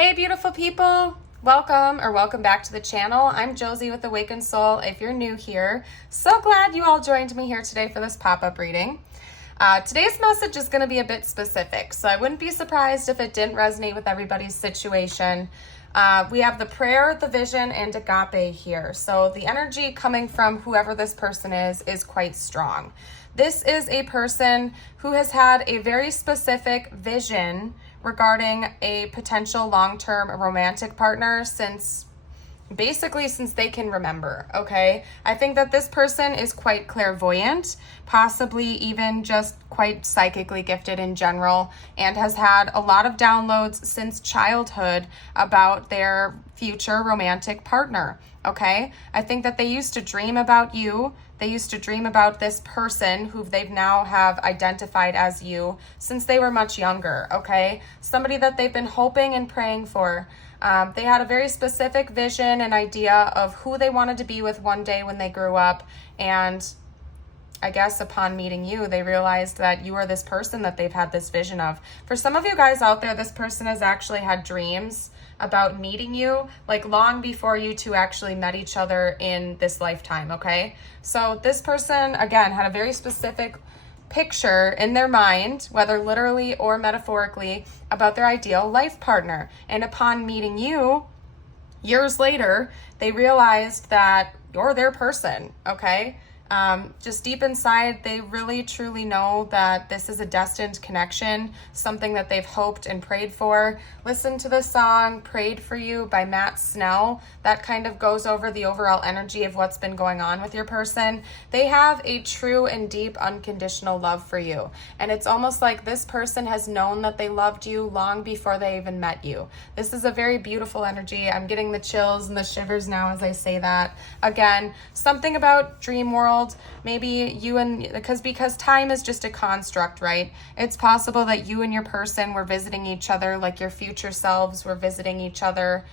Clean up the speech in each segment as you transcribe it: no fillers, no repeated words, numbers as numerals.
Hey beautiful people, welcome back to the channel. I'm Josie with Awakened Soul. If you're new here, so glad you all joined me here today for this pop-up reading. Today's message is going to be a bit specific, so I wouldn't be surprised if it didn't resonate with everybody's situation. We have the prayer, the vision, and agape here. So the energy coming from whoever this person is quite strong. This is a person who has had a very specific vision regarding a potential long-term romantic partner since they can remember, okay? I think that this person is quite clairvoyant, possibly even just quite psychically gifted in general, and has had a lot of downloads since childhood about their future romantic partner, okay? I think that they used to dream about you. They used to dream about this person who they've now have identified as you since they were much younger, okay? Somebody that they've been hoping and praying for. They had a very specific vision and idea of who they wanted to be with one day when they grew up. And I guess upon meeting you, they realized that you are this person that they've had this vision of. For some of you guys out there, this person has actually had dreams about meeting you, like long before you two actually met each other in this lifetime, okay? So this person, again, had a very specific picture in their mind, whether literally or metaphorically, about their ideal life partner. And upon meeting you, years later, they realized that you're their person, okay? Just deep inside, they really truly know that this is a destined connection, something that they've hoped and prayed for. Listen to the song Prayed for You by Matt Snell. That kind of goes over the overall energy of what's been going on with your person. They have a true and deep unconditional love for you. And it's almost like this person has known that they loved you long before they even met you. This is a very beautiful energy. I'm getting the chills and the shivers now as I say that. Again, something about dream world. Maybe you and because time is just a construct, right? It's possible that you and your person were visiting each other, like your future selves were visiting each other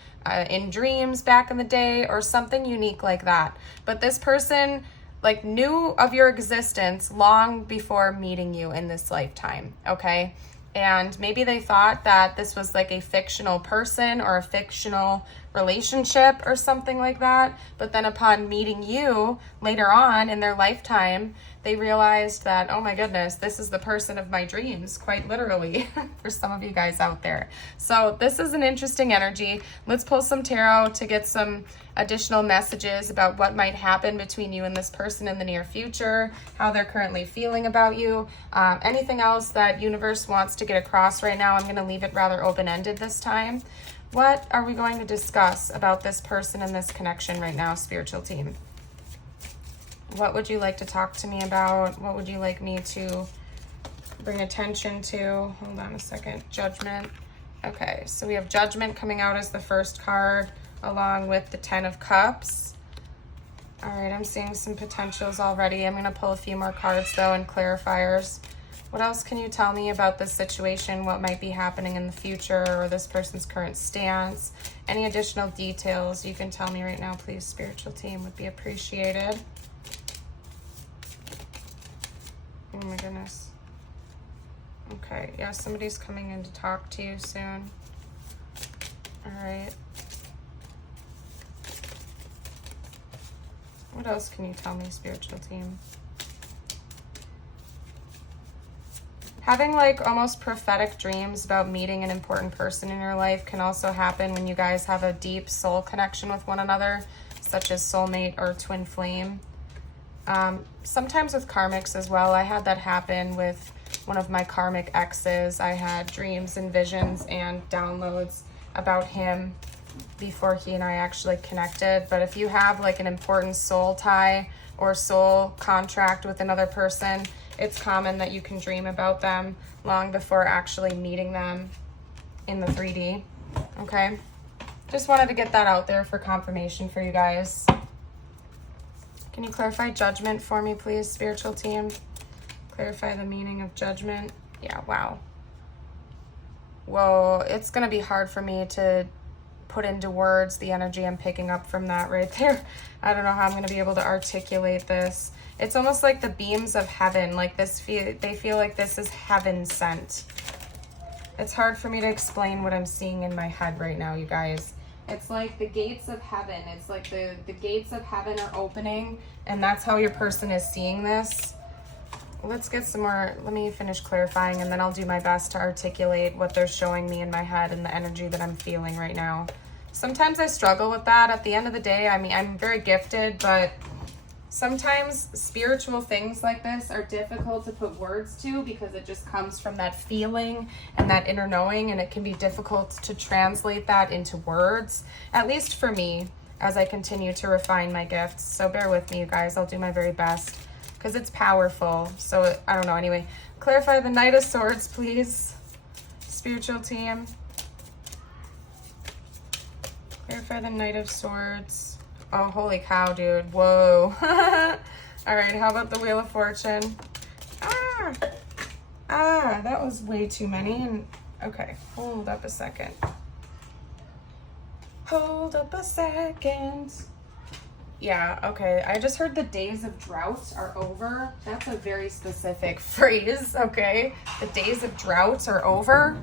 in dreams back in the day, or something unique like that. But this person like knew of your existence long before meeting you in this lifetime, okay? And maybe they thought that this was like a fictional person or a fictional relationship or something like that. But then upon meeting you later on in their lifetime, they realized that, oh my goodness, this is the person of my dreams, quite literally, for some of you guys out there. So this is an interesting energy. Let's pull some tarot to get some additional messages about what might happen between you and this person in the near future, how they're currently feeling about you. Anything else that universe wants to get across right now, I'm going to leave it rather open-ended this time. What are we going to discuss about this person and this connection right now, spiritual team? What would you like to talk to me about? What would you like me to bring attention to? Hold on a second. Judgment. Okay, so we have Judgment coming out as the first card, along with the 10 of Cups. All right, I'm seeing some potentials already. I'm going to pull a few more cards, though, and clarifiers. What else can you tell me about this situation? What might be happening in the future, or this person's current stance? Any additional details you can tell me right now, please, spiritual team, would be appreciated. Oh my goodness. Okay, yeah, somebody's coming in to talk to you soon. All right. What else can you tell me, spiritual team? Having like almost prophetic dreams about meeting an important person in your life can also happen when you guys have a deep soul connection with one another, such as soulmate or twin flame. Sometimes with karmics as well. I had that happen with one of my karmic exes. I had dreams and visions and downloads about him before he and I actually connected. But if you have like an important soul tie or soul contract with another person, it's common that you can dream about them long before actually meeting them in the 3D, okay? Just wanted to get that out there for confirmation for you guys. Can you clarify Judgment for me, please, spiritual team? Clarify the meaning of Judgment. Yeah, wow. Whoa, it's going to be hard for me to put into words the energy I'm picking up from that right there. I don't know how I'm going to be able to articulate this. It's almost like the beams of heaven, like this. They feel like this is heaven sent. It's hard for me to explain what I'm seeing in my head right now, you guys. It's like the gates of heaven. It's like the gates of heaven are opening, and that's how your person is seeing this. Let's get some more, let me finish clarifying, and then I'll do my best to articulate what they're showing me in my head and the energy that I'm feeling right now. Sometimes I struggle with that. At the end of the day, I mean, I'm very gifted, but sometimes spiritual things like this are difficult to put words to because it just comes from that feeling and that inner knowing, and it can be difficult to translate that into words, at least for me, as I continue to refine my gifts. So bear with me, you guys. I'll do my very best because it's powerful. So I don't know. Anyway, clarify the Knight of Swords, please. Spiritual team. Clarify the Knight of Swords. Oh, holy cow, dude. Whoa. All right, how about the Wheel of Fortune? That was way too many. And okay, hold up a second. Hold up a second. Yeah, okay. I just heard the days of drought are over. That's a very specific phrase, okay? The days of drought are over.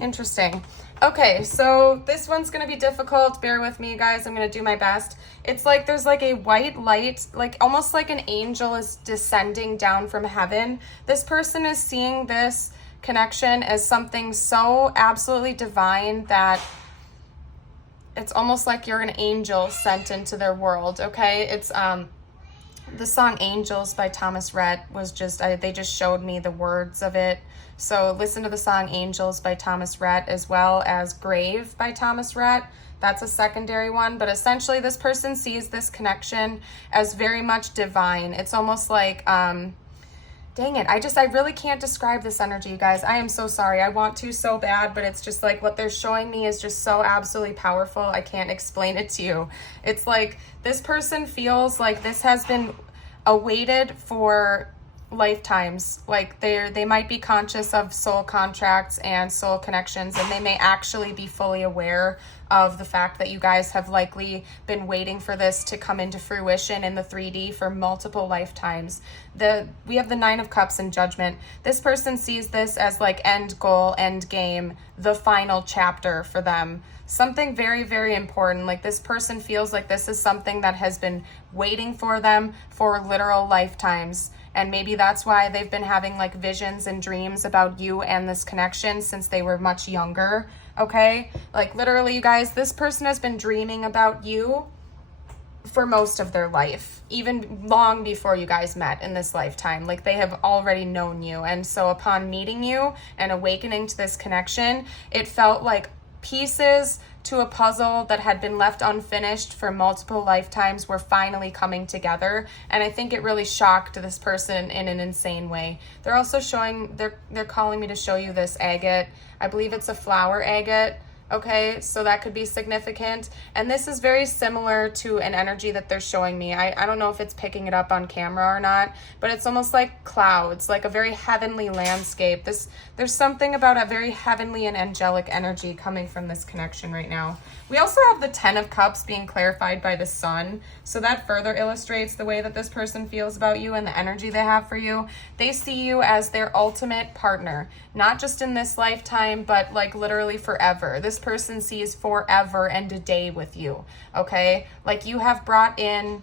Interesting. Okay, so this one's going to be difficult. Bear with me, guys. I'm going to do my best. It's like there's like a white light, like almost like an angel is descending down from heaven. This person is seeing this connection as something so absolutely divine that it's almost like you're an angel sent into their world, okay? It's the song Angels by Thomas Rhett was just, they just showed me the words of it. So listen to the song Angels by Thomas Rhett as well as Grave by Thomas Rhett. That's a secondary one, but essentially this person sees this connection as very much divine. It's almost like, dang it, I really can't describe this energy, you guys. I am so sorry. I want to so bad, but it's just like what they're showing me is just so absolutely powerful. I can't explain it to you. It's like this person feels like this has been awaited for lifetimes. Like they might be conscious of soul contracts and soul connections, and they may actually be fully aware of the fact that you guys have likely been waiting for this to come into fruition in the 3D for multiple lifetimes. We have the Nine of Cups and Judgment. This person sees this as like end goal, end game, the final chapter for them. Something very, very important. Like this person feels like this is something that has been waiting for them for literal lifetimes. And maybe that's why they've been having like visions and dreams about you and this connection since they were much younger, okay? Like literally, you guys, this person has been dreaming about you for most of their life, even long before you guys met in this lifetime. Like they have already known you. And so upon meeting you and awakening to this connection, it felt like pieces to a puzzle that had been left unfinished for multiple lifetimes were finally coming together. And I think it really shocked this person in an insane way. They're also showing, they're calling me to show you this agate. I believe it's a flower agate. Okay, so that could be significant. And this is very similar to an energy that they're showing me. I don't know if it's picking it up on camera or not, but it's almost like clouds, like a very heavenly landscape. There's something about a very heavenly and angelic energy coming from this connection right now. We also have the Ten of Cups being clarified by the Sun. So that further illustrates the way that this person feels about you and the energy they have for you. They see you as their ultimate partner, not just in this lifetime, but like literally forever. This person sees forever and a day with you, okay? Like you have brought in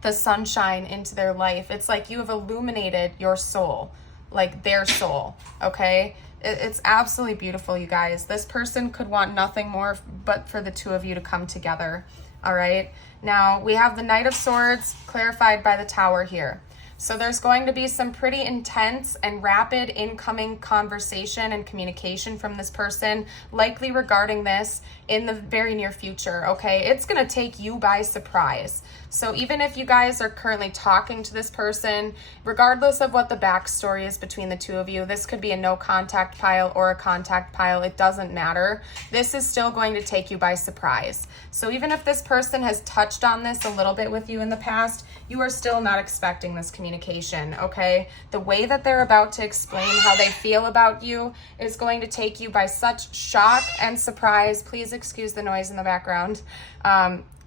the sunshine into their life. It's like you have illuminated your soul, like their soul, okay? It's absolutely beautiful, you guys. This person could want nothing more but for the two of you to come together, all right? Now, we have the Knight of Swords clarified by the Tower here. So there's going to be some pretty intense and rapid incoming conversation and communication from this person, likely regarding this in the very near future, okay? It's going to take you by surprise. So even if you guys are currently talking to this person, regardless of what the backstory is between the two of you, this could be a no contact pile or a contact pile, it doesn't matter. This is still going to take you by surprise. So even if this person has touched on this a little bit with you in the past, you are still not expecting this communication, okay? The way that they're about to explain how they feel about you is going to take you by such shock and surprise. Please excuse the noise in the background.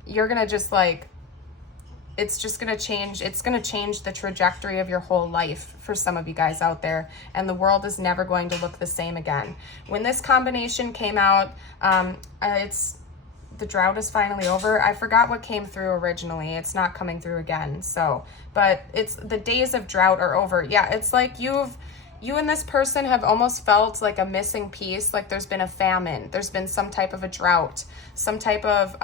You're gonna just like, it's just going to change. It's going to change the trajectory of your whole life for some of you guys out there. And the world is never going to look the same again. When this combination came out, the drought is finally over. I forgot what came through originally. It's not coming through again. So, but it's the days of drought are over. Yeah, it's like you and this person have almost felt like a missing piece, like there's been a famine, there's been some type of a drought, some type of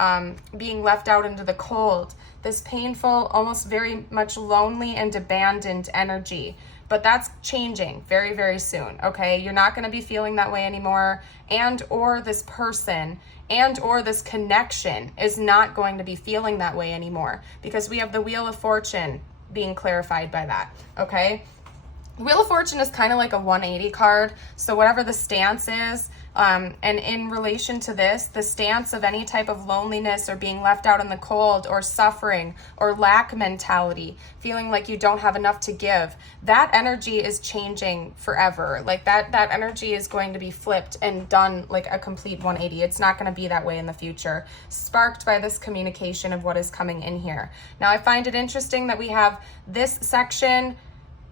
being left out into the cold, this painful, almost very much lonely and abandoned energy. But that's changing very, very soon, okay? You're not going to be feeling that way anymore, and or this person and or this connection is not going to be feeling that way anymore, because we have the Wheel of Fortune being clarified by that, okay? Wheel of Fortune is kind of like a 180 card. So whatever the stance is, and in relation to this, the stance of any type of loneliness or being left out in the cold or suffering or lack mentality, feeling like you don't have enough to give, that energy is changing forever. Like that energy is going to be flipped and done like a complete 180. It's not going to be that way in the future, sparked by this communication of what is coming in here. Now, I find it interesting that we have this section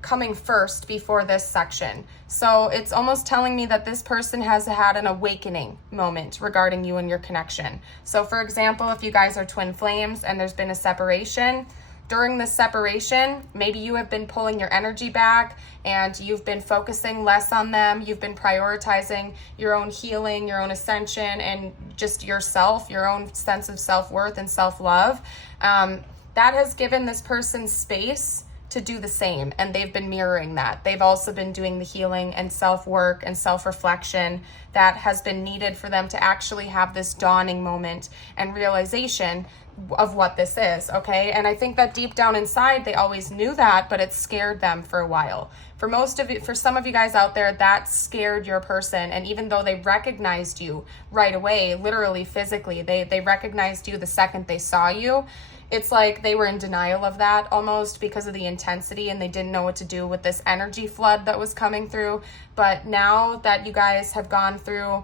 coming first before this section. So it's almost telling me that this person has had an awakening moment regarding you and your connection. So for example, if you guys are twin flames and there's been a separation, during this separation, maybe you have been pulling your energy back and you've been focusing less on them. You've been prioritizing your own healing, your own ascension, and just yourself, your own sense of self-worth and self-love. That has given this person space to do the same, and they've been mirroring that. They've also been doing the healing and self-work and self-reflection that has been needed for them to actually have this dawning moment and realization of what this is, okay? And I think that deep down inside, they always knew that, but it scared them for a while. For some of you guys out there, that scared your person, and even though they recognized you right away, literally, physically, they recognized you the second they saw you, it's like they were in denial of that almost because of the intensity, and they didn't know what to do with this energy flood that was coming through. But now that you guys have gone through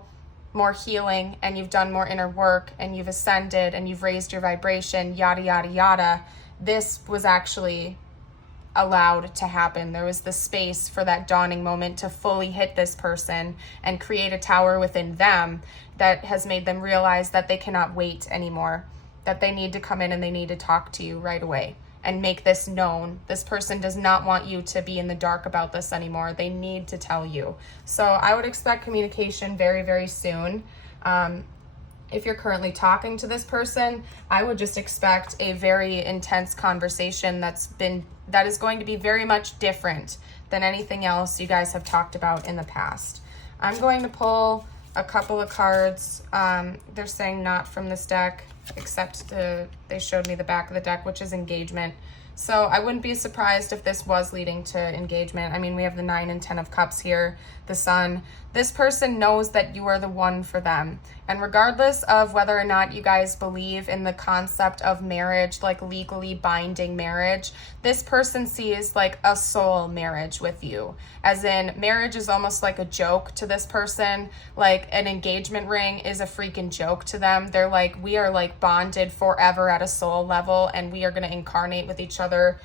more healing and you've done more inner work and you've ascended and you've raised your vibration, yada, yada, yada, this was actually allowed to happen. There was the space for that dawning moment to fully hit this person and create a tower within them that has made them realize that they cannot wait anymore, that they need to come in and they need to talk to you right away and make this known. This person does not want you to be in the dark about this anymore. They need to tell you. So I would expect communication very, very soon. If you're currently talking to this person, I would just expect a very intense conversation that is going to be very much different than anything else you guys have talked about in the past. I'm going to pull a couple of cards. They're saying not from this deck, except they showed me the back of the deck, which is engagement. So I wouldn't be surprised if this was leading to engagement. I mean, we have the 9 and 10 of cups here, the sun. This person knows that you are the one for them. And regardless of whether or not you guys believe in the concept of marriage, like legally binding marriage, this person sees like a soul marriage with you. As in, marriage is almost like a joke to this person. Like an engagement ring is a freaking joke to them. They're like, we are like bonded forever at a soul level, and we are going to incarnate with each other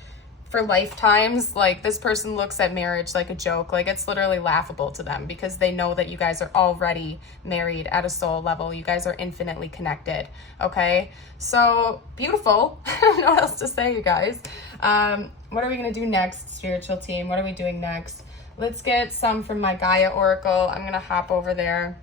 for lifetimes. Like this person looks at marriage like a joke. Like it's literally laughable to them because they know that you guys are already married at a soul level. You guys are infinitely connected. Okay, so beautiful. I don't know what else to say, you guys. What are we gonna do next, spiritual team? What are we doing next? Let's get some from my Gaia Oracle. I'm gonna hop over there.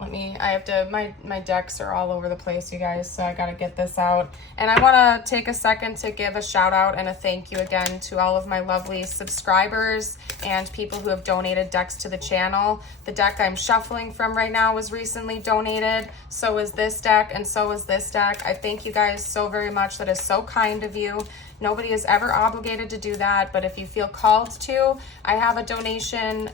My decks are all over the place, you guys, so I gotta get this out. And I wanna take a second to give a shout out and a thank you again to all of my lovely subscribers and people who have donated decks to the channel. The deck I'm shuffling from right now was recently donated. So is this deck, and so is this deck. I thank you guys so very much. That is so kind of you. Nobody is ever obligated to do that, but if you feel called to, I have a donation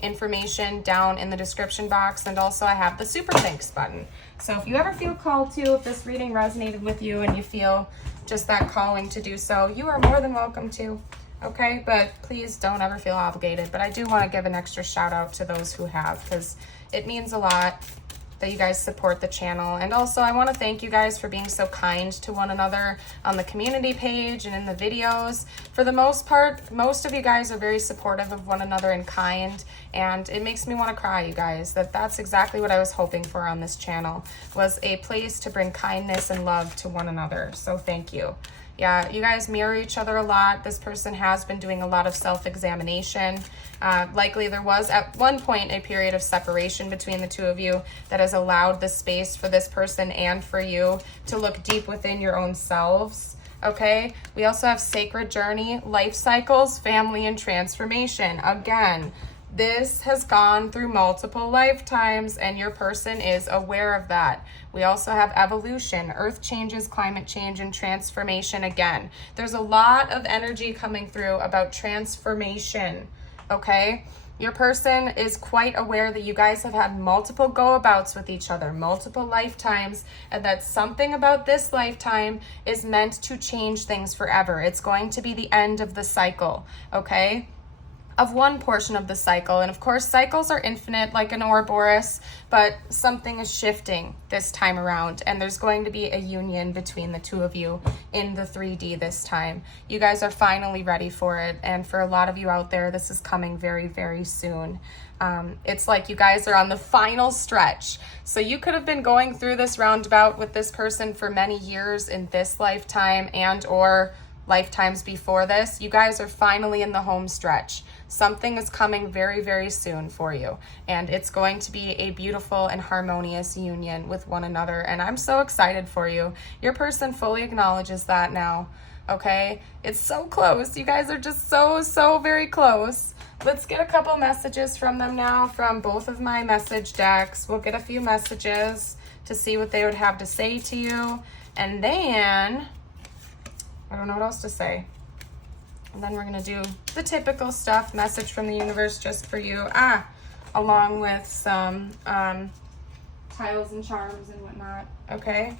information down in the description box, and also I have the super thanks button. So if you ever feel called to, if this reading resonated with you and you feel just that calling to do so, you are more than welcome to, okay? But please don't ever feel obligated. But I do want to give an extra shout out to those who have, because it means a lot. that you guys support the channel. And also I want to thank you guys for being so kind to one another on the community page and in the videos. For the most part, most of you guys are very supportive of one another and kind, and it makes me want to cry, you guys. That's exactly what I was hoping for on this channel, was a place to bring kindness and love to one another. So thank you. Yeah, you guys mirror each other a lot. This person has been doing a lot of self-examination. Likely there was at one point a period of separation between the two of you that has allowed the space for this person and for you to look deep within your own selves. Okay, we also have sacred journey, life cycles, family, and transformation. Again, this has gone through multiple lifetimes and your person is aware of that. We also have evolution, earth changes, climate change, and transformation again. There's a lot of energy coming through about transformation, okay? Your person is quite aware that you guys have had multiple go-abouts with each other, multiple lifetimes, and that something about this lifetime is meant to change things forever. It's going to be the end of the cycle, okay? Of one portion of the cycle. And of course, cycles are infinite like an Ouroboros, but something is shifting this time around, and there's going to be a union between the two of you in the 3D this time. You guys are finally ready for it, and for a lot of you out there, this is coming very, very soon. It's like you guys are on the final stretch. So you could have been going through this roundabout with this person for many years in this lifetime and or lifetimes before this. You guys are finally in the home stretch. Something is coming very, very soon for you, and it's going to be a beautiful and harmonious union with one another, and I'm so excited for you. Your person fully acknowledges that now, okay? It's so close. You guys are just so very close. Let's get a couple messages from them now from both of my message decks. We'll get a few messages to see what they would have to say to you, and then I don't know what else to say. And then we're going to do the typical stuff, message from the universe just for you. Along with some tiles and charms and whatnot. Okay.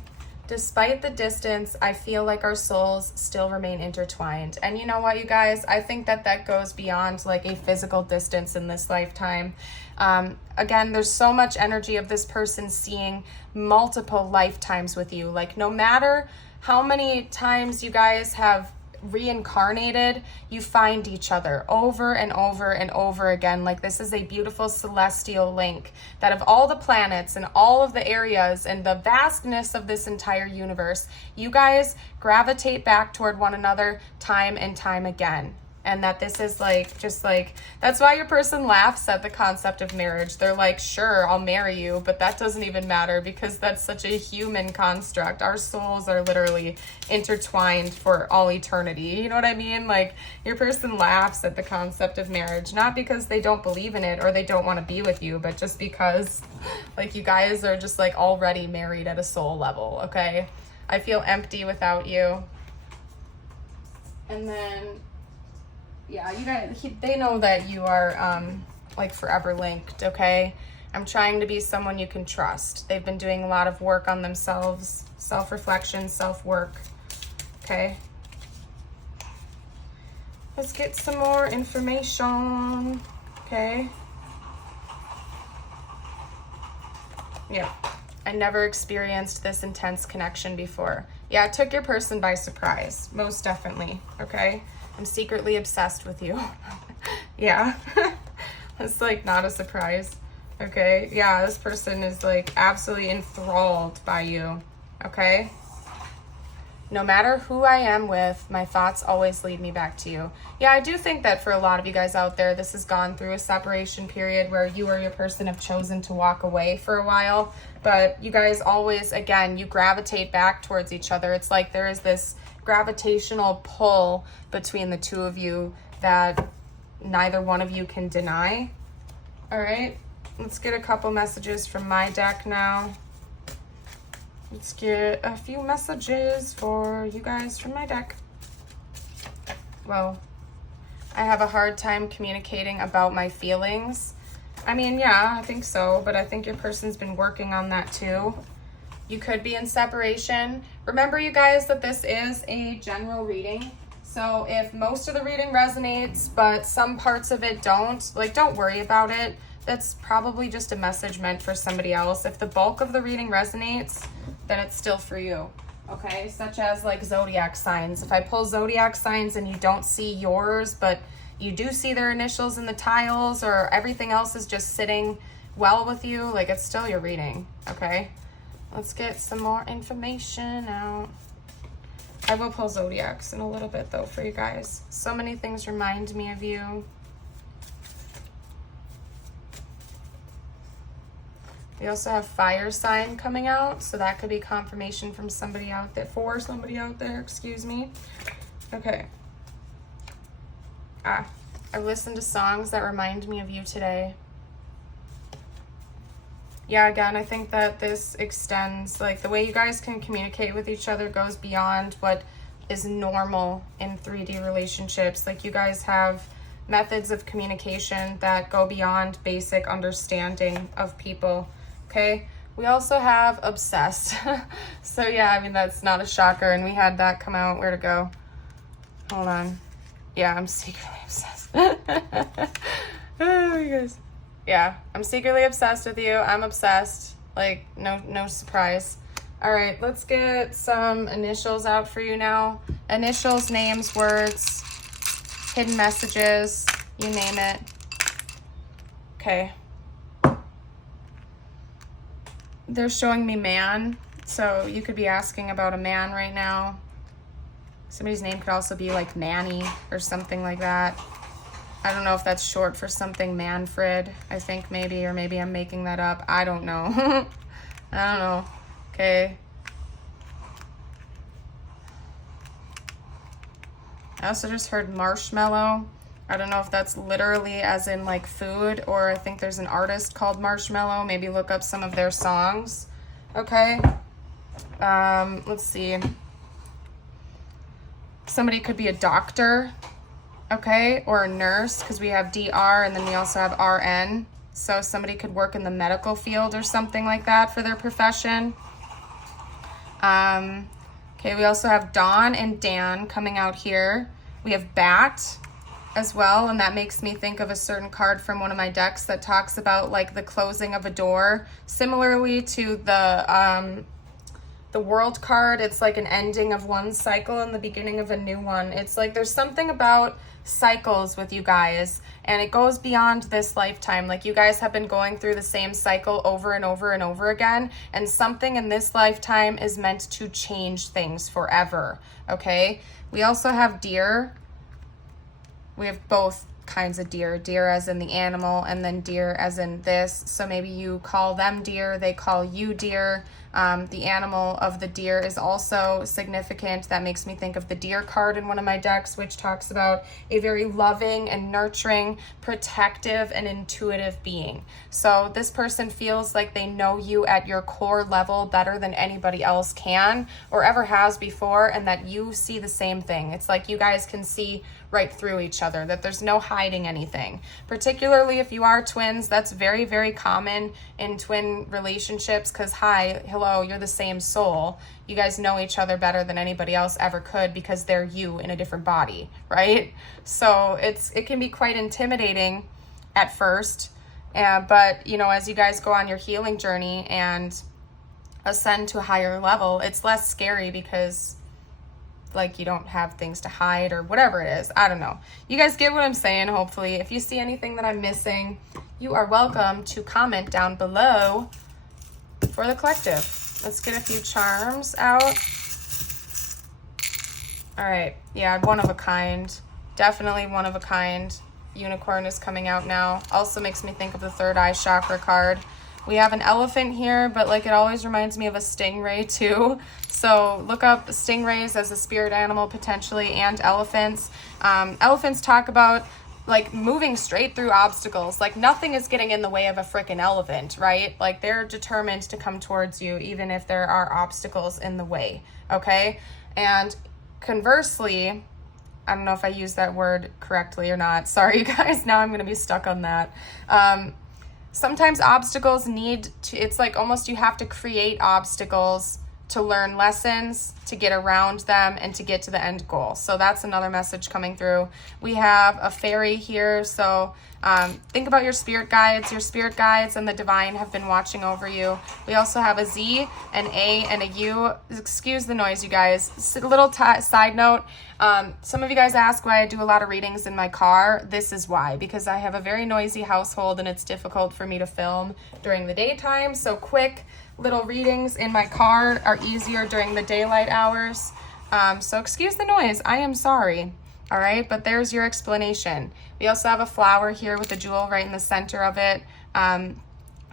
Despite the distance, I feel like our souls still remain intertwined. And you know what, you guys? I think that goes beyond like a physical distance in this lifetime. Again, there's so much energy of this person seeing multiple lifetimes with you. Like no matter how many times you guys have reincarnated, you find each other over and over and over again. Like this is a beautiful celestial link that of all the planets and all of the areas and the vastness of this entire universe, you guys gravitate back toward one another time and time again. And that this is like, just like, that's why your person laughs at the concept of marriage. They're like, sure, I'll marry you, but that doesn't even matter because that's such a human construct. Our souls are literally intertwined for all eternity. You know what I mean? Like your person laughs at the concept of marriage, not because they don't believe in it or they don't want to be with you, but just because like you guys are just like already married at a soul level, okay? I feel empty without you. And then yeah, you guys, they know that you are like forever linked, okay? I'm trying to be someone you can trust. They've been doing a lot of work on themselves, self-reflection, self-work, okay? Let's get some more information, okay? Yeah, I never experienced this intense connection before. Yeah, it took your person by surprise, most definitely, okay? I'm secretly obsessed with you. Yeah, it's like not a surprise. Okay, yeah, this person is like absolutely enthralled by you. Okay, no matter who I am with, my thoughts always lead me back to you. Yeah, I do think that for a lot of you guys out there, this has gone through a separation period where you or your person have chosen to walk away for a while, but you guys always, again, you gravitate back towards each other. It's like there is this gravitational pull between the two of you that neither one of you can deny. All right, let's get a couple messages from my deck now. Let's get a few messages for you guys from my deck. Well, I have a hard time communicating about my feelings. I mean, yeah, I think so, but I think your person's been working on that too. You could be in separation. Remember, you guys, that this is a general reading. So if most of the reading resonates, but some parts of it don't, like, don't worry about it. it's probably just a message meant for somebody else. If the bulk of the reading resonates, then it's still for you. Okay, such as like zodiac signs. If I pull zodiac signs and you don't see yours, but you do see their initials in the tiles, or everything else is just sitting well with you, like it's still your reading. Okay, let's get some more information out. I will pull zodiacs in a little bit though for you guys. So many things remind me of you. We also have fire sign coming out, so that could be confirmation from somebody out there, excuse me. Okay. I listened to songs that remind me of you today. Yeah, again, I think that this extends, like the way you guys can communicate with each other goes beyond what is normal in 3D relationships. Like you guys have methods of communication that go beyond basic understanding of people. Okay, we also have obsessed. So yeah, I mean, that's not a shocker. And we had that come out. Where to go? Hold on. Yeah, I'm secretly obsessed. Oh, you guys. Yeah, I'm secretly obsessed with you. I'm obsessed. Like, no surprise. All right, let's get some initials out for you now. Initials, names, words, hidden messages, you name it. Okay. They're showing me man, so you could be asking about a man right now. Somebody's name could also be like Manny or something like that. I don't know if that's short for something, Manfred, I think maybe, or maybe I'm making that up. I don't know. I don't know. Okay. I also just heard marshmallow. I don't know if that's literally as in like food, or I think there's an artist called Marshmello. Maybe look up some of their songs. Okay. Let's see. Somebody could be a doctor, okay, or a nurse, because we have DR and then we also have RN. So somebody could work in the medical field or something like that for their profession. Okay, we also have Dawn and Dan coming out here. We have Bat as well, and that makes me think of a certain card from one of my decks that talks about like the closing of a door. Similarly to the World card, it's like an ending of one cycle and the beginning of a new one. It's like there's something about cycles with you guys, and it goes beyond this lifetime. Like you guys have been going through the same cycle over and over and over again, and something in this lifetime is meant to change things forever. Okay, we also have deer. We have both kinds of deer. Deer as in the animal, and then deer as in this. So maybe you call them deer, they call you deer. The animal of the deer is also significant. That makes me think of the deer card in one of my decks, which talks about a very loving and nurturing, protective and intuitive being. So this person feels like they know you at your core level better than anybody else can or ever has before, and that you see the same thing. It's like you guys can see right through each other, that there's no hiding anything. Particularly if you are twins, that's very, very common in twin relationships, because hello, you're the same soul. You guys know each other better than anybody else ever could because they're you in a different body, right? So it can be quite intimidating at first, but you know, as you guys go on your healing journey and ascend to a higher level, it's less scary because like you don't have things to hide or whatever it is. I don't know. You guys get what I'm saying, hopefully. If you see anything that I'm missing, you are welcome to comment down below for the collective. Let's get a few charms out. All right. Yeah, one of a kind. Definitely one of a kind. Unicorn is coming out now. Also makes me think of the third eye chakra card. We have an elephant here, but like it always reminds me of a stingray too. So look up stingrays as a spirit animal potentially, and elephants. Elephants talk about like moving straight through obstacles. Like nothing is getting in the way of a freaking elephant, right? Like they're determined to come towards you even if there are obstacles in the way, okay? And conversely, I don't know if I used that word correctly or not. Sorry, you guys. Now I'm going to be stuck on that. Sometimes obstacles it's like almost you have to create obstacles to learn lessons, to get around them, and to get to the end goal. So that's another message coming through. We have a fairy here, so think about your spirit guides. Your spirit guides and the divine have been watching over you. We also have a Z, an A, and a U. Excuse the noise, you guys. A little side note, some of you guys ask why I do a lot of readings in my car. This is why, because I have a very noisy household and it's difficult for me to film during the daytime. So quick little readings in my car are easier during the daylight hours. So excuse the noise. I am sorry. All right, but there's your explanation. We also have a flower here with a jewel right in the center of it,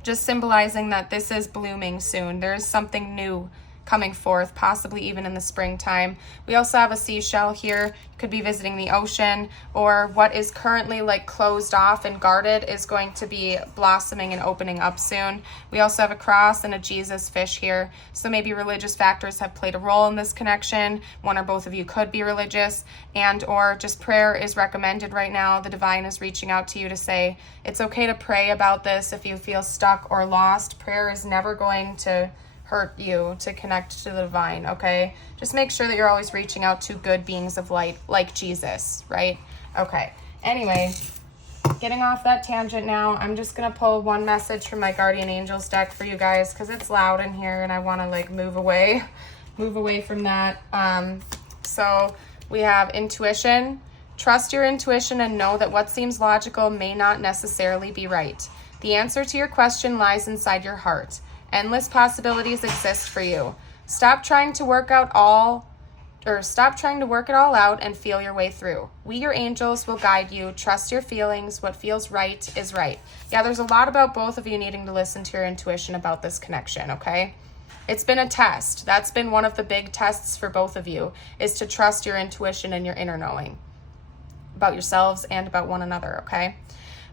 just symbolizing that this is blooming soon. There's something new coming forth, possibly even in the springtime. We also have a seashell here. You could be visiting the ocean, or what is currently like closed off and guarded is going to be blossoming and opening up soon. We also have a cross and a Jesus fish here. So maybe religious factors have played a role in this connection. One or both of you could be religious, and or just prayer is recommended right now. The divine is reaching out to you to say it's okay to pray about this if you feel stuck or lost. Prayer is never going to hurt you to connect to the divine, okay? Just make sure that you're always reaching out to good beings of light like Jesus, right? Okay, anyway, getting off that tangent now, I'm just gonna pull one message from my Guardian Angels deck for you guys because it's loud in here and I want to like move away from that. So we have intuition. Trust your intuition and know that what seems logical may not necessarily be right. The answer to your question lies inside your heart. Endless possibilities exist for you. Stop trying to work it all out and feel your way through. We, your angels, will guide you. Trust your feelings. What feels right is right. Yeah, there's a lot about both of you needing to listen to your intuition about this connection, okay? It's been a test. That's been one of the big tests for both of you, is to trust your intuition and your inner knowing about yourselves and about one another, okay?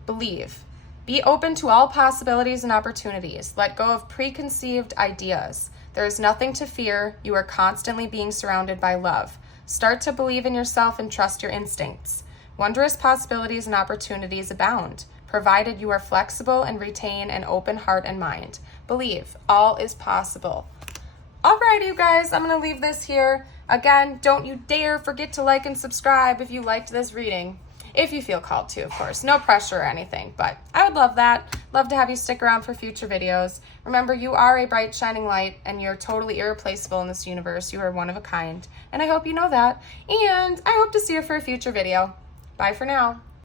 Believe. Be open to all possibilities and opportunities. Let go of preconceived ideas. There is nothing to fear. You are constantly being surrounded by love. Start to believe in yourself and trust your instincts. Wondrous possibilities and opportunities abound, provided you are flexible and retain an open heart and mind. Believe. All is possible. Alrighty, you guys, I'm going to leave this here. Again, don't you dare forget to like and subscribe if you liked this reading. If you feel called to, of course. No pressure or anything, but I would love that. Love to have you stick around for future videos. Remember, you are a bright, shining light, and you're totally irreplaceable in this universe. You are one of a kind, and I hope you know that. And I hope to see you for a future video. Bye for now.